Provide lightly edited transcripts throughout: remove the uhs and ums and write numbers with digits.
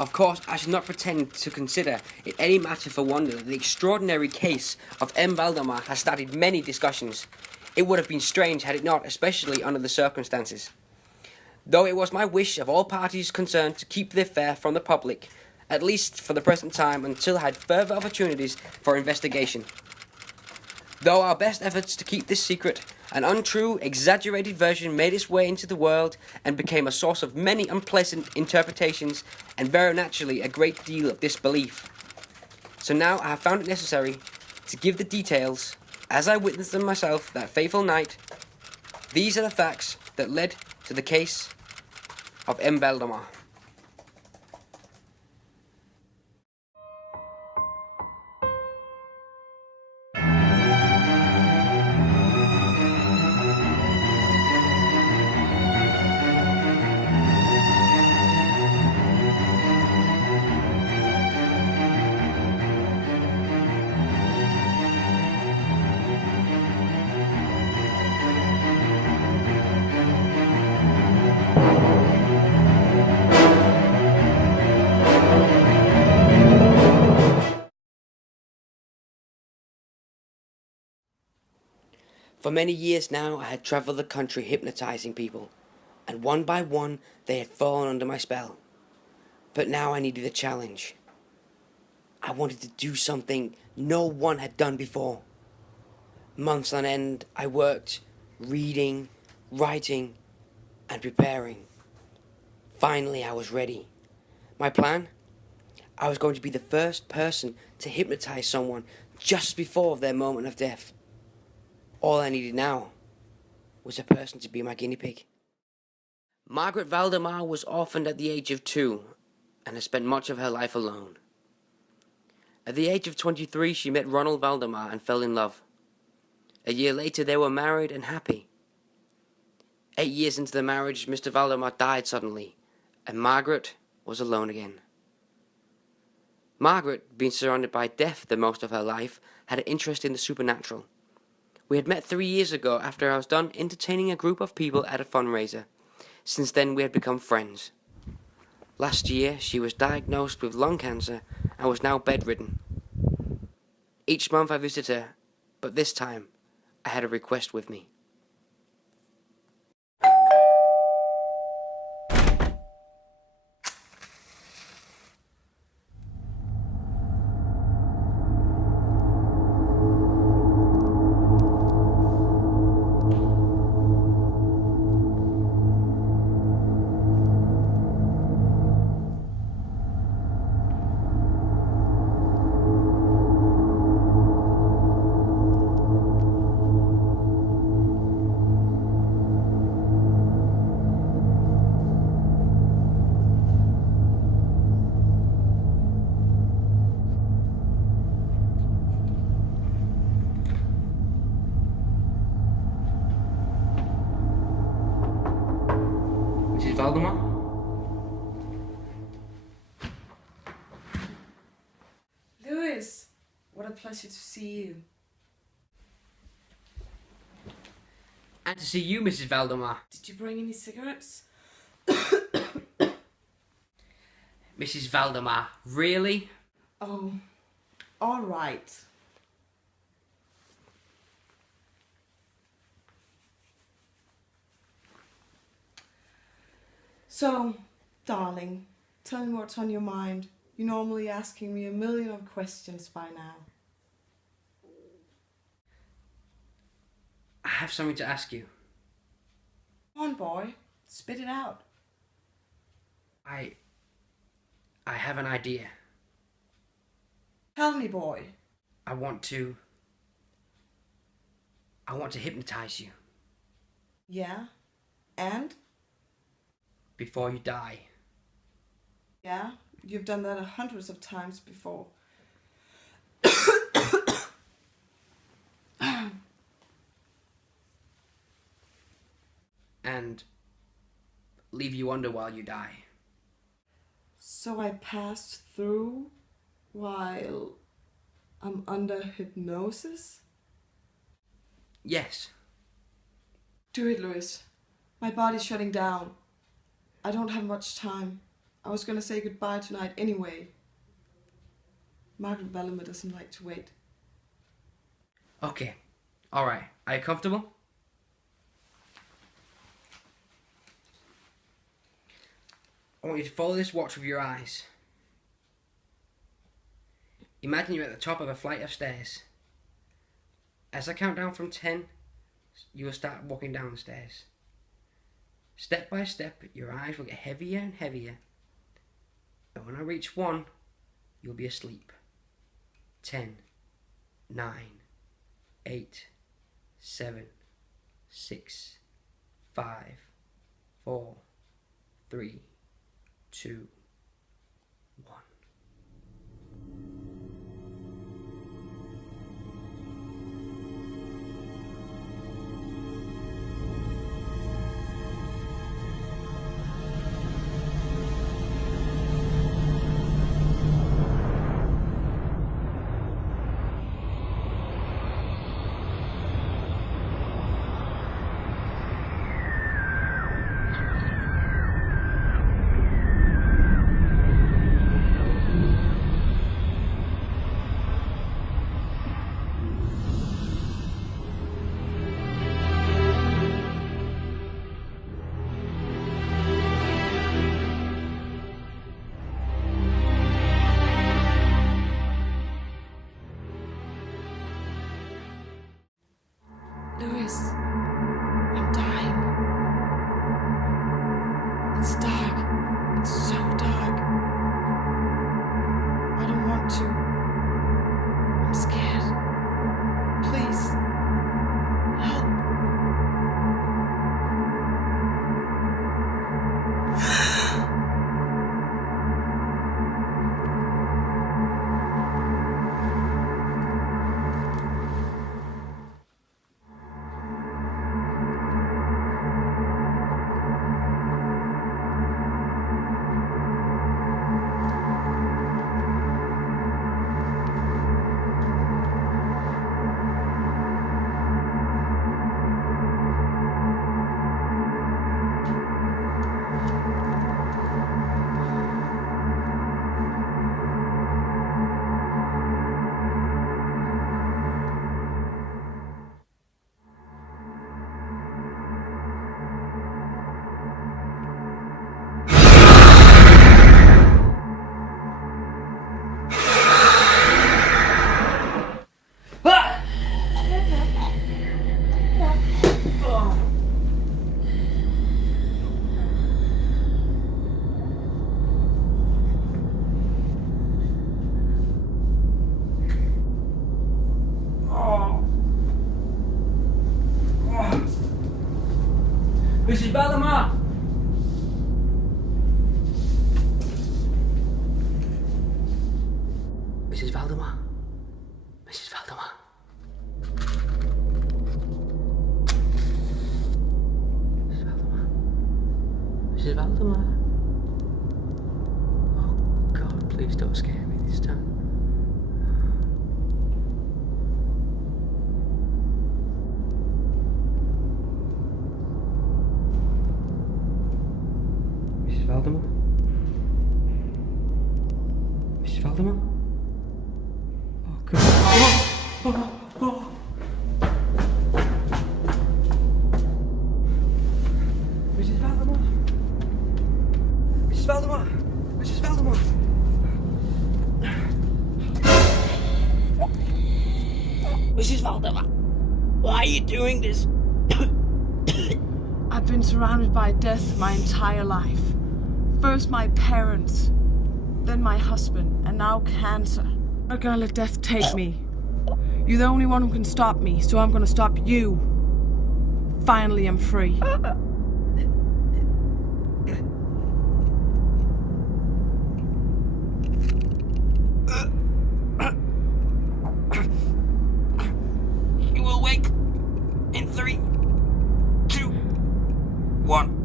Of course, I should not pretend to consider it any matter for wonder that the extraordinary case of M. Valdemar has started many discussions. It would have been strange had it not, especially under the circumstances. Though it was my wish of all parties concerned to keep the affair from the public, at least for the present time until I had further opportunities for investigation. Though our best efforts to keep this secret, an untrue, exaggerated version made its way into the world and became a source of many unpleasant interpretations and very naturally a great deal of disbelief. So now I have found it necessary to give the details, as I witnessed them myself that fateful night. These are the facts that led to the case of M. Valdemar. For many years now I had travelled the country hypnotizing people, and one by one they had fallen under my spell. But now I needed a challenge. I wanted to do something no one had done before. Months on end I worked, reading, writing, and preparing. Finally I was ready. My plan? I was going to be the first person to hypnotize someone just before their moment of death. All I needed now was a person to be my guinea pig. Margaret Valdemar was orphaned at the age of 2 and has spent much of her life alone. At the age of 23, she met Ronald Valdemar and fell in love. A year later, they were married and happy. 8 years into the marriage, Mr. Valdemar died suddenly, and Margaret was alone again. Margaret, being surrounded by death the most of her life, had an interest in the supernatural. We had met 3 years ago after I was done entertaining a group of people at a fundraiser. Since then we had become friends. Last year she was diagnosed with lung cancer and was now bedridden. Each month I visit her, but this time I had a request with me. Mrs. Valdemar? Louis, what a pleasure to see you. And to see you, Mrs. Valdemar. Did you bring any cigarettes? Mrs. Valdemar, really? Oh, all right. So, darling, tell me what's on your mind. You're normally asking me a million of questions by now. I have something to ask you. Come on, boy. Spit it out. I have an idea. Tell me, boy. I want to hypnotize you Yeah? And? before you die. Yeah? You've done that hundreds of times before. And leave you under while you die. So I passed through while I'm under hypnosis? Yes. Do it, Louis. My body's shutting down. I don't have much time. I was going to say goodbye tonight anyway. Margaret Valdemar doesn't like to wait. Okay. Alright. Are you comfortable? I want you to follow this watch with your eyes. Imagine you're at the top of a flight of stairs. As I count down from 10, you will start walking down the stairs. Step by step, your eyes will get heavier and heavier. And when I reach 1, you'll be asleep. 10, 9, 8, 7, 6, 5, 4, 3, 2, 1. Lewis, I'm dying. It's dark. It's so dark. I don't want to. I'm scared. Please, help. Mrs. Valdemar! Mrs. Valdemar? Mrs. Valdemar? Mrs. Valdemar? Mrs. Valdemar? Oh God, please don't scare me this time. Mrs. Valdemar? Mrs. Valdemar? Oh, God. Oh. Mrs. Valdemar? Mrs. Valdemar? Mrs. Valdemar? Mrs. Valdemar? Why are you doing this? I've been surrounded by death my entire life. First my parents, then my husband, and now cancer. I'm not gonna let death take me. You're the only one who can stop me, so I'm gonna stop you. Finally, I'm free. You will wake in 3, 2, 1.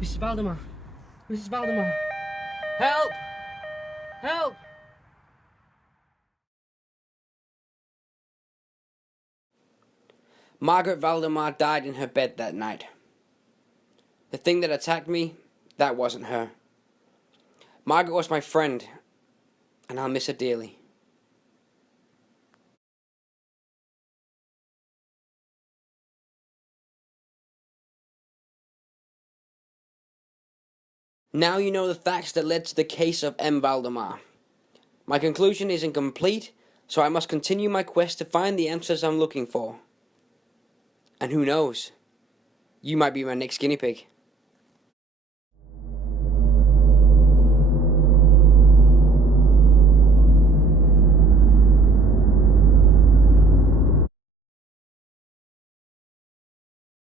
Mrs. Valdemar! Mrs. Valdemar! Help! Help! Margaret Valdemar died in her bed that night. The thing that attacked me, that wasn't her. Margaret was my friend, and I'll miss her dearly. Now you know the facts that led to the case of M. Valdemar. My conclusion is incomplete, so I must continue my quest to find the answers I'm looking for. And who knows, you might be my next guinea pig.